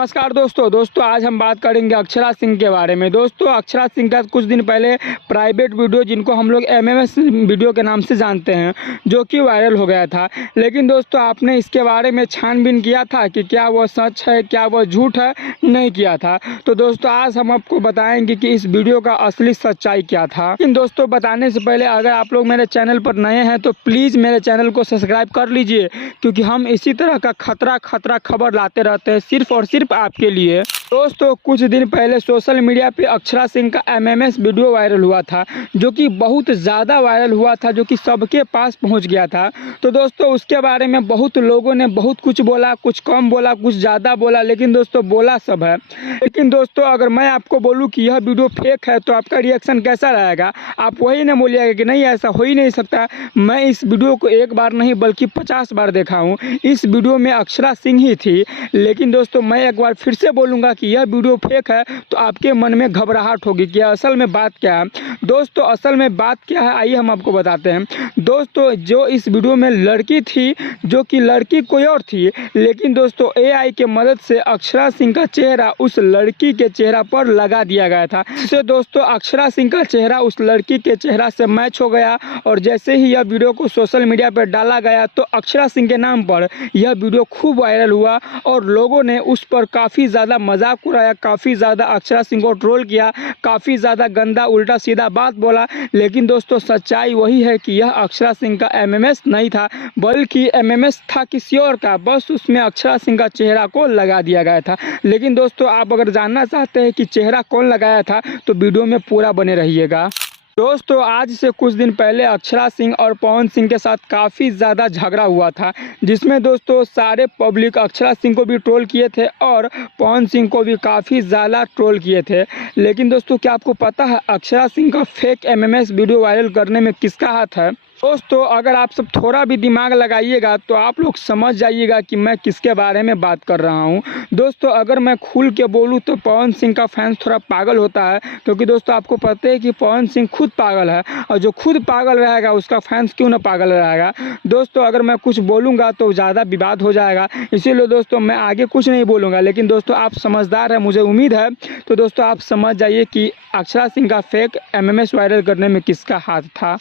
नमस्कार दोस्तों आज हम बात करेंगे अक्षरा सिंह के बारे में। दोस्तों अक्षरा सिंह का कुछ दिन पहले प्राइवेट वीडियो, जिनको हम लोग एमएमएस वीडियो के नाम से जानते हैं, जो कि वायरल हो गया था। लेकिन दोस्तों आपने इसके बारे में छानबीन किया था कि क्या वह सच है, क्या वह झूठ है? नहीं किया था। तो दोस्तों आज हम आपको बताएंगे कि इस वीडियो का असली सच्चाई क्या था। लेकिन दोस्तों बताने से पहले अगर आप लोग मेरे चैनल पर नए हैं तो प्लीज़ मेरे चैनल को सब्सक्राइब कर लीजिए, क्योंकि हम इसी तरह का खतरा खबर लाते रहते हैं सिर्फ और सिर्फ आपके लिए। दोस्तों कुछ दिन पहले सोशल मीडिया पे अक्षरा सिंह का एमएमएस वीडियो वायरल हुआ था, जो कि बहुत ज़्यादा वायरल हुआ था, जो कि सबके पास पहुंच गया था। तो दोस्तों उसके बारे में बहुत लोगों ने बहुत कुछ बोला, कुछ कम बोला, कुछ ज़्यादा बोला, लेकिन दोस्तों बोला सब है। लेकिन दोस्तों अगर मैं आपको बोलूँ कि यह वीडियो फेक है तो आपका रिएक्शन कैसा रहेगा? आप वही ना बोलिएगा कि नहीं ऐसा हो ही नहीं सकता। मैं इस वीडियो को एक बार नहीं बल्कि 50 बार देखा हूँ। इस वीडियो में अक्षरा सिंह ही थी। लेकिन दोस्तों मैं एक बार फिर से बोलूँगा कि यह वीडियो फेक है तो आपके मन में घबराहट होगी कि असल में बात क्या है। दोस्तों असल में बात क्या है आइए हम आपको बताते हैं। दोस्तों जो इस वीडियो में लड़की थी, जो कि लड़की कोई और थी, लेकिन दोस्तों एआई के मदद से अक्षरा सिंह का चेहरा उस लड़की के चेहरा पर लगा दिया गया था। इससे दोस्तों अक्षरा सिंह का चेहरा उस लड़की के चेहरा से मैच हो गया, और जैसे ही यह वीडियो को सोशल मीडिया पर डाला गया तो अक्षरा सिंह के नाम पर यह वीडियो खूब वायरल हुआ और लोगों ने उस पर काफ़ी ज़्यादा मजाक उड़ाया, काफ़ी ज़्यादा अक्षरा सिंह को ट्रोल किया, काफ़ी ज़्यादा गंदा उल्टा सीधा बात बोला। लेकिन दोस्तों सच्चाई वही है कि यह अक्षरा सिंह का एमएमएस नहीं था, बल्कि एमएमएस था किसी और का, बस उसमें अक्षरा सिंह का चेहरा को लगा दिया गया था। लेकिन दोस्तों आप अगर जानना चाहते हैं कि चेहरा कौन लगाया था तो वीडियो में पूरा बने रहिएगा। दोस्तों आज से कुछ दिन पहले अक्षरा सिंह और पवन सिंह के साथ काफ़ी ज़्यादा झगड़ा हुआ था, जिसमें दोस्तों सारे पब्लिक अक्षरा सिंह को भी ट्रोल किए थे और पवन सिंह को भी काफ़ी ज़्यादा ट्रोल किए थे। लेकिन दोस्तों क्या आपको पता है अक्षरा सिंह का फेक एमएमएस वीडियो वायरल करने में किसका हाथ है? दोस्तों अगर आप सब थोड़ा भी दिमाग लगाइएगा तो आप लोग समझ जाइएगा कि मैं किसके बारे में बात कर रहा हूं। दोस्तों अगर मैं खुल के बोलूं तो पवन सिंह का फैंस थोड़ा पागल होता है, क्योंकि दोस्तों आपको पता है कि पवन सिंह खुद पागल है, और जो खुद पागल रहेगा उसका फैंस क्यों ना पागल रहेगा। दोस्तों अगर मैं कुछ बोलूँगा तो ज़्यादा विवाद हो जाएगा, इसीलिए दोस्तों मैं आगे कुछ नहीं बोलूँगा। लेकिन दोस्तों आप समझदार हैं, मुझे उम्मीद है। तो दोस्तों आप समझ जाइए कि अक्षरा सिंह का फेक एमएमएस वायरल करने में किसका हाथ था।